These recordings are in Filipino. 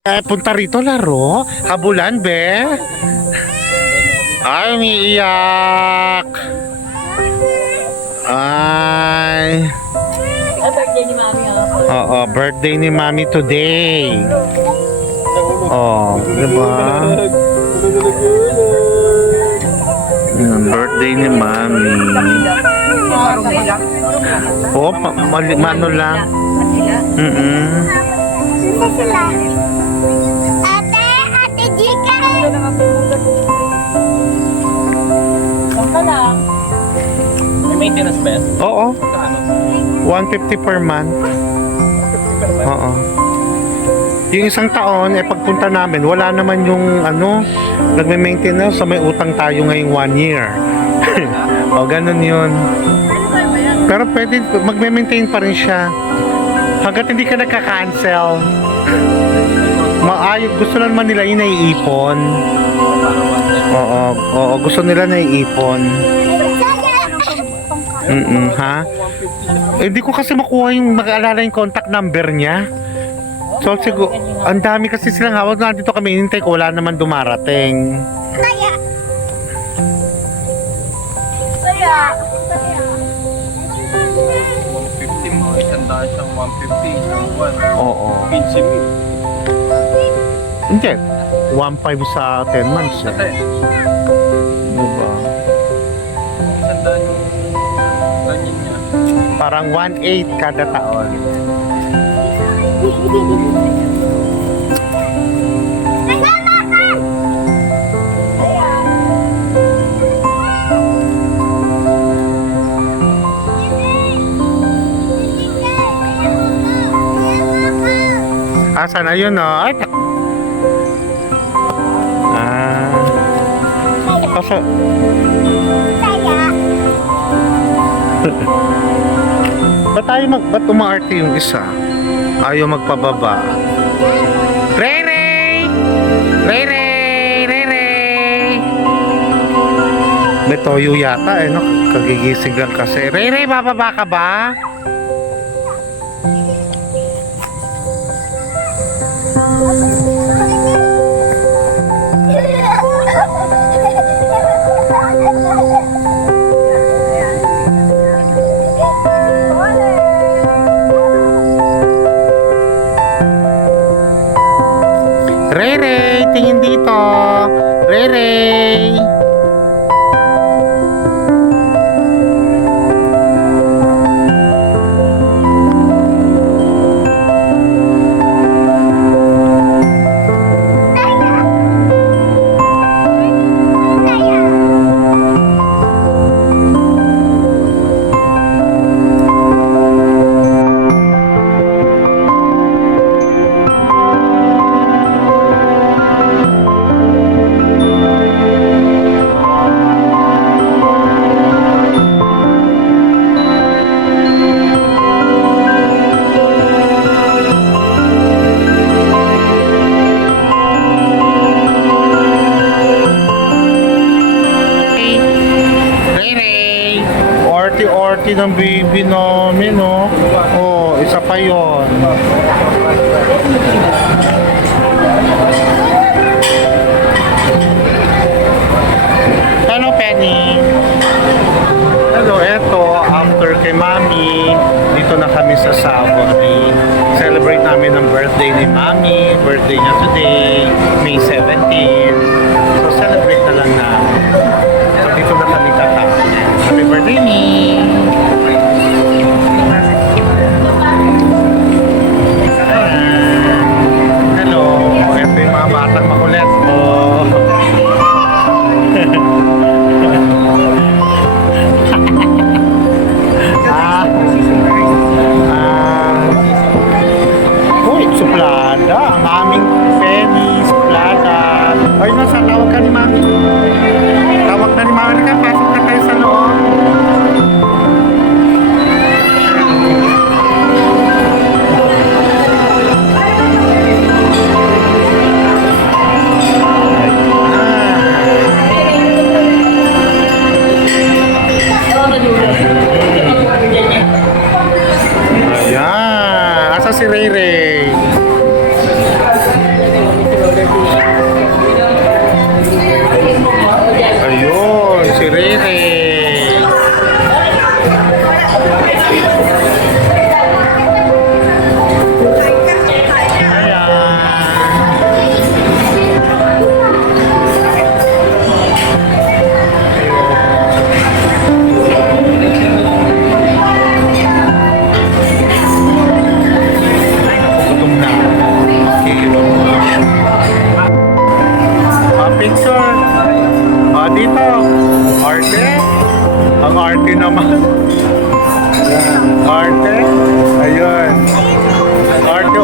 Punta rito laro? Habulan, be? Ay, umiiyak. Ay. Birthday ni Mami, ha? Oo, birthday ni Mami today. Oh, diba? Birthday ni Mami. Oh, mano lang. Sino sila? Ate Jika! Saan ka lang? May maintenance ba yan? Oo, Kaano? 150 per month. Oo. Yung isang taon, pagpunta namin, wala naman yung nagme-maintenance, so may utang tayo ngayong 1 year. O, ganun yun. Pero pwede, magme-maintain pa rin siya. Hanggat hindi ka nagka-cancel. Gusto naman nila yung naiipon. Oo, gusto nila naiipon. Ha? Hindi ko kasi makuha yung mag-aalala yung contact number niya. So siguro, ang dami kasi silang hawak. Nandito kami, hinintay ko, wala naman dumarating. Saya! 150 mo, isang daan siyang 150, isang buwan. Oo. 15 mil. Hindi. 1.5 sa 10 months. Sa 10. Diba? Kung isang daan yung ganyan niya. Parang 1.8 kada taon. Asan na yun, no? Ay, kasi, ba't umaarte yung isa? Ayaw magpababa. Ray Ray! Ray Ray! Ray Ray! May toyo yata no? Kagigising lang kasi. Ray Ray, bababa ka ba? Ray Ray, tingin dito. Ray Ray. Orty ng baby namin, no? Oh, isa pa yon. Hello, Penny. Hello, eto, after kay Mami, dito na kami sa Savory. Celebrate namin ang birthday ni Mami. Birthday niya today, May 17. So, celebrate na lang namin. So, dito na kami kakain. Happy birthday, Mi! Hello, ito yung mga batang makulit. Oh. Uy, suplada. Ang aming Penny, suplada. Ay, nasa tawag ka ni Mami. Tawag na ni Mami ka. Pasok na tayo sa loob. Ayan. Asa si Ray Ray? Arte naman. Yan. Arte. Ayun. Arte.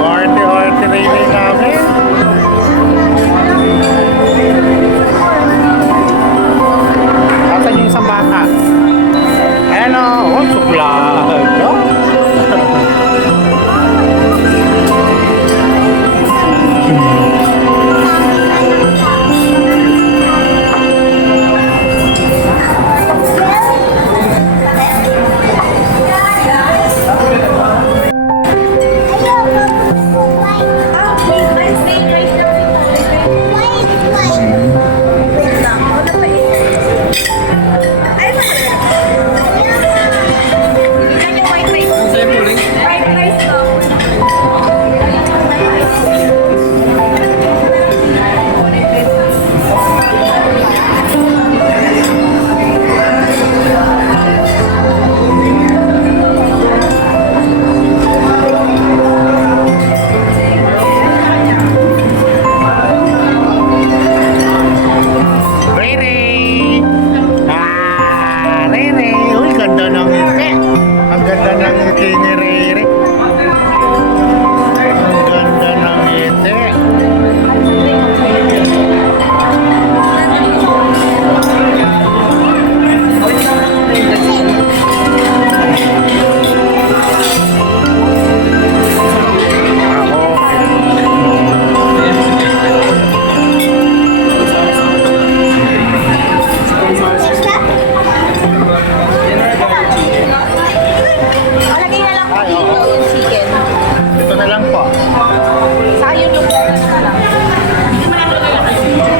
Arte Raylay namin. Asan yung isang bata? Ayan o. Oh, suklad. Oh. Rere! Rere! Uy, ganda ng ngiti. Ang ganda ng ngiti ni Rere. Ang ganda ng ngiti. Lagay na lang po dito yung chicken. Ito na lang po. Saka yung lupa na lang.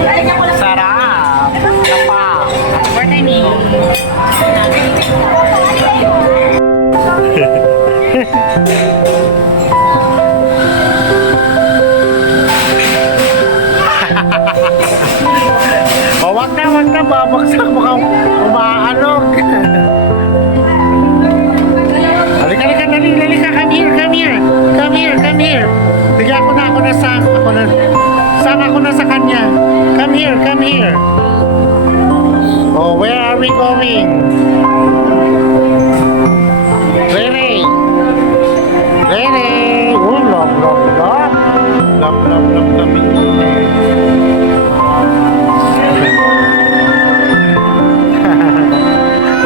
Lalagyan ko lang. Sarap! Kapa! Birthday ni. O, wag na, babagsak mo kang umaanog. Halika, dali ka, come here. Sige, ako na sa kanya. Come here. Oh, where are we going? Rere! Oh, love.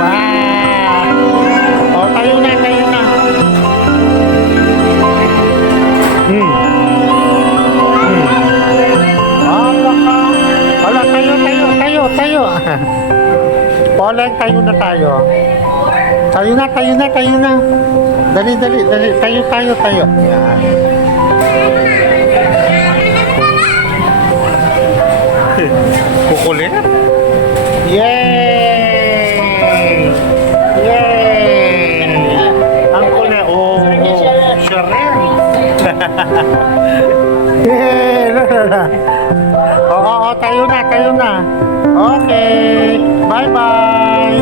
Wow! Oh, tayo na. Hala, tayo. Poleng, tayo na tayo. Tayo na. Dali. Tayo. Yan. Kukulit? Yay! Ang kulit. Oh, siya rin. Yay! Oo, tayo na. Okay. Bye-bye.